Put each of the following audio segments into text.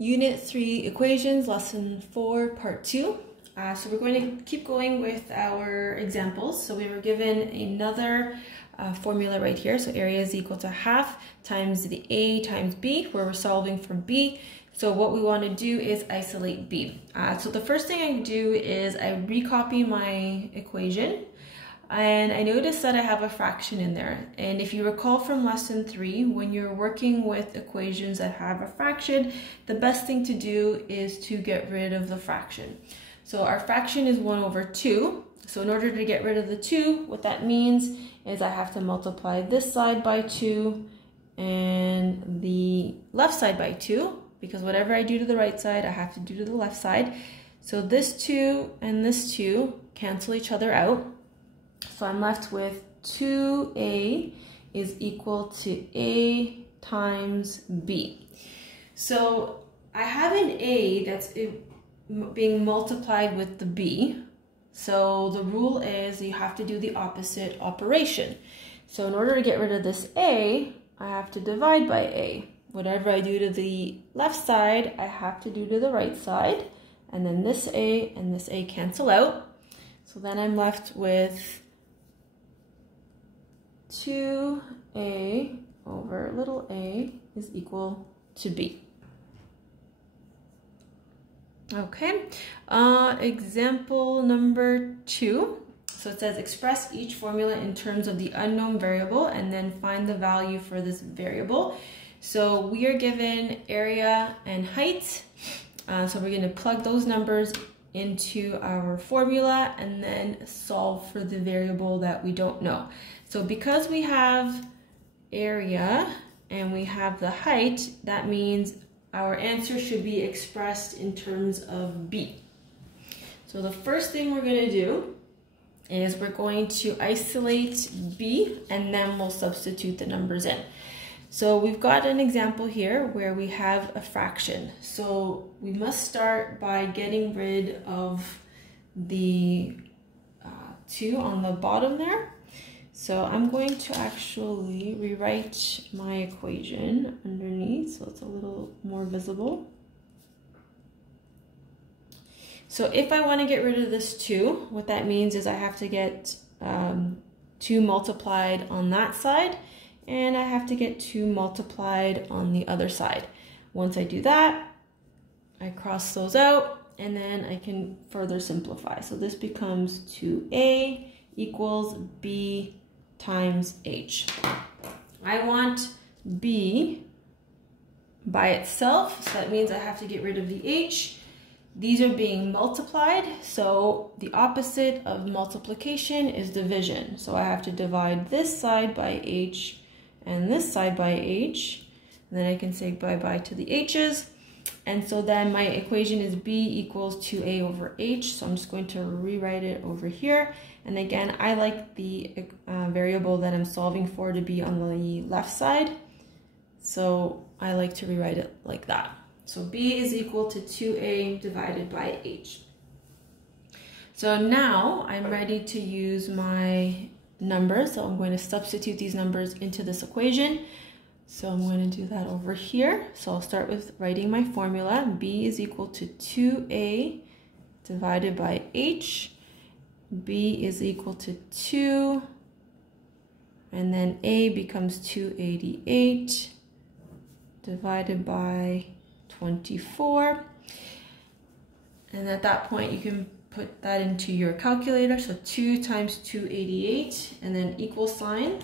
Unit 3 Equations, Lesson 4, Part 2. So we're going to keep going with our examples. So we were given another formula right here. So area is equal to half times the A times B, where we're solving for B. So what we want to do is isolate B. So the first thing I do is I recopy my equation. And I noticed that I have a fraction in there. And if you recall from lesson 3, when you're working with equations that have a fraction, the best thing to do is to get rid of the fraction. So our fraction is 1 over 2. So in order to get rid of the 2, what that means is I have to multiply this side by 2 and the left side by 2, because whatever I do to the right side, I have to do to the left side. So this 2 and this 2 cancel each other out. So I'm left with 2a is equal to a times b. So I have an a that's being multiplied with the b. So the rule is you have to do the opposite operation. So in order to get rid of this a, I have to divide by a. Whatever I do to the left side, I have to do to the right side. And then this a and this a cancel out. So then I'm left with 2a over little a is equal to b. Okay, example number 2. So it says express each formula in terms of the unknown variable and then find the value for this variable. So we are given area and height. So we're going to plug those numbers into our formula and then solve for the variable that we don't know. So because we have area and we have the height, that means our answer should be expressed in terms of b. So the first thing we're going to do is we're going to isolate b and then we'll substitute the numbers in. So we've got an example here where we have a fraction. So we must start by getting rid of the 2 on the bottom there. So I'm going to actually rewrite my equation underneath so it's a little more visible. So if I want to get rid of this 2, what that means is I have to get 2 multiplied on that side, and I have to get 2 multiplied on the other side. Once I do that, I cross those out, and then I can further simplify. So this becomes 2a equals b times h. I want b by itself, so that means I have to get rid of the h. These are being multiplied, so the opposite of multiplication is division. So I have to divide this side by h and this side by h, and then I can say bye-bye to the h's. And so then my equation is b equals 2a over h, so I'm just going to rewrite it over here. And again, I like the variable that I'm solving for to be on the left side, so I like to rewrite it like that. So b is equal to 2a divided by h. So now I'm ready to use my numbers, so I'm going to substitute these numbers into this equation. So I'm going to do that over here. So I'll start with writing my formula. B is equal to 2a divided by h. B is equal to 2. And then a becomes 288 divided by 24. And at that point, you can put that into your calculator. So 2 times 288 and then equal sign.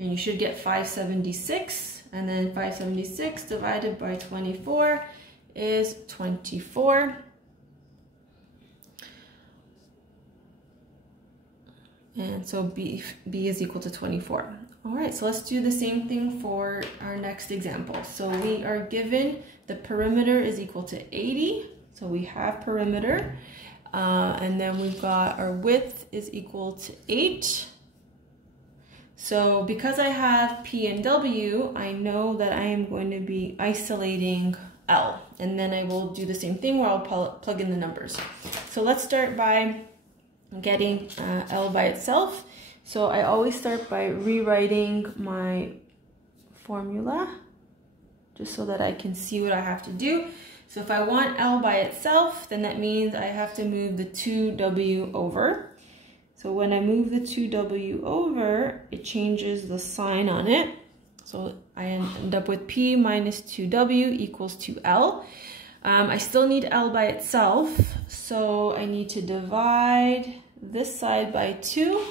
And you should get 576, and then 576 divided by 24 is 24. And so B is equal to 24. All right, so let's do the same thing for our next example. So we are given the perimeter is equal to 80. So we have perimeter, and then we've got our width is equal to 8. So because I have P and W, I know that I am going to be isolating L. And then I will do the same thing where I'll plug in the numbers. So let's start by getting L by itself. So I always start by rewriting my formula just so that I can see what I have to do. So if I want L by itself, then that means I have to move the 2W over. So when I move the 2W over, it changes the sign on it. So I end up with P minus 2W equals 2L. I still need L by itself, so I need to divide this side by 2,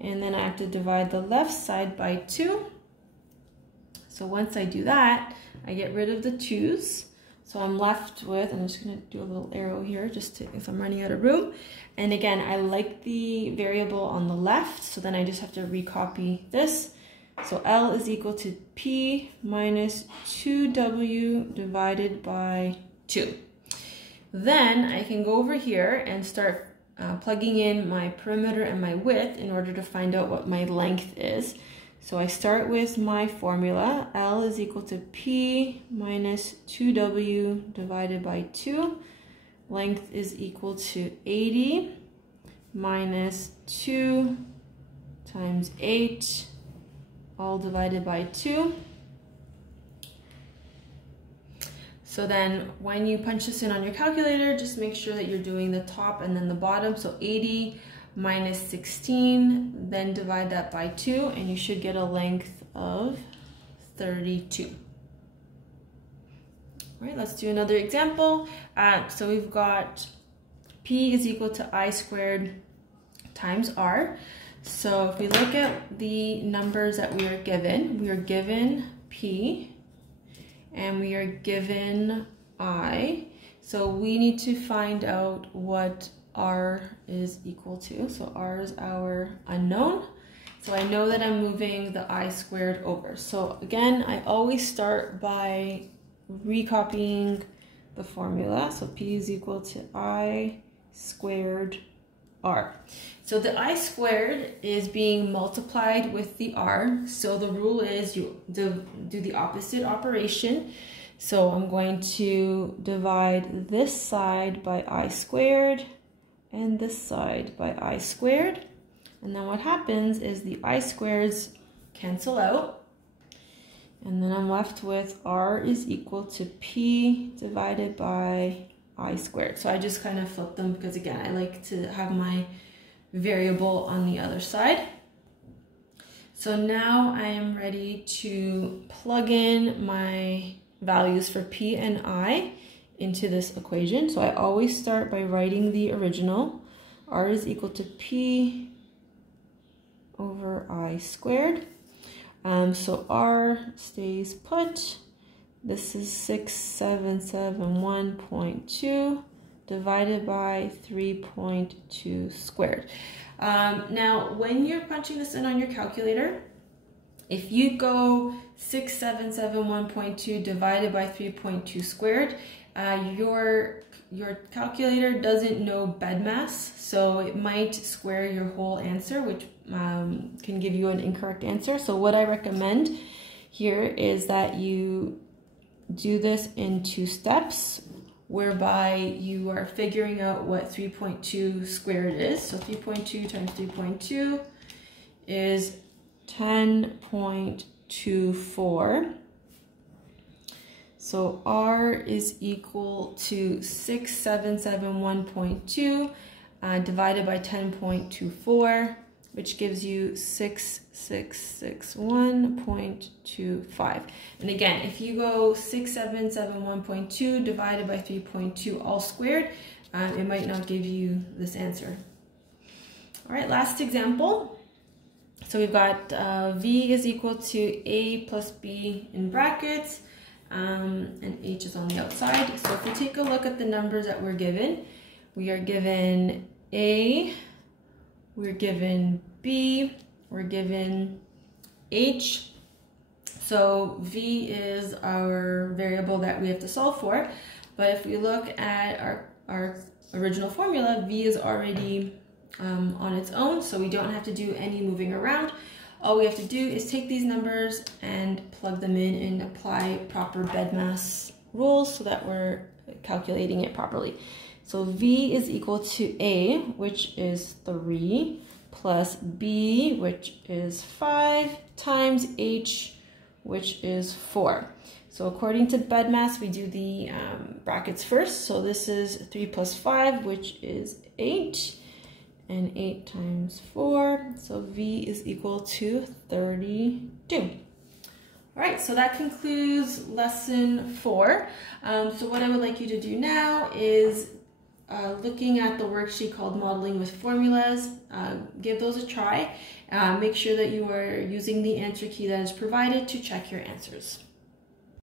and then I have to divide the left side by 2. So once I do that, I get rid of the 2's. So I'm left with, I'm just going to do a little arrow here just to, if I'm running out of room. And again, I like the variable on the left, so then I just have to recopy this. So L is equal to P minus 2W divided by 2. Then I can go over here and start plugging in my perimeter and my width in order to find out what my length is. So I start with my formula. L is equal to P minus 2W divided by 2. Length is equal to 80 minus 2 times 8, all divided by 2. So then when you punch this in on your calculator, just make sure that you're doing the top and then the bottom. So 80 minus 16, then divide that by 2, and you should get a length of 32. All right, let's do another example. So we've got P is equal to I squared times R. So if we look at the numbers that we are given P and we are given I. So we need to find out what R is equal to. So R is our unknown. So I know that I'm moving the I squared over. So again, I always start by recopying the formula. So P is equal to I squared R. So the I squared is being multiplied with the R. So the rule is you do the opposite operation. So I'm going to divide this side by I squared and this side by I squared. And then what happens is the I squareds cancel out. And then I'm left with R is equal to P divided by I squared. So I just kind of flip them because again, I like to have my variable on the other side. So now I am ready to plug in my values for P and I into this equation. So I always start by writing the original. R is equal to P over I squared. So R stays put. This is 6771.2 divided by 3.2 squared. Now, when you're punching this in on your calculator, if you go 6771.2 divided by 3.2 squared, your calculator doesn't know BEDMAS, so it might square your whole answer, which can give you an incorrect answer. So what I recommend here is that you do this in 2 steps, whereby you are figuring out what 3.2 squared is. So 3.2 times 3.2 is 10.24. So R is equal to 6771.2 divided by 10.24, which gives you 6661.25. And again, if you go 6771.2 divided by 3.2 all squared, it might not give you this answer. All right, last example. So we've got V is equal to A plus B in brackets, and H is on the outside. So if we take a look at the numbers that we're given, we are given A, we're given B, we're given H. So V is our variable that we have to solve for. But if we look at our original formula, V is already on its own, so we don't have to do any moving around. All we have to do is take these numbers and plug them in and apply proper BEDMAS rules so that we're calculating it properly. So V is equal to A, which is 3, plus B, which is 5, times H, which is 4. So according to BEDMAS, we do the brackets first. So this is 3 plus 5, which is 8. And 8 times 4, so V is equal to 32. All right, so that concludes lesson 4. So what I would like you to do now is looking at the worksheet called Modeling with Formulas, give those a try. Make sure that you are using the answer key that is provided to check your answers.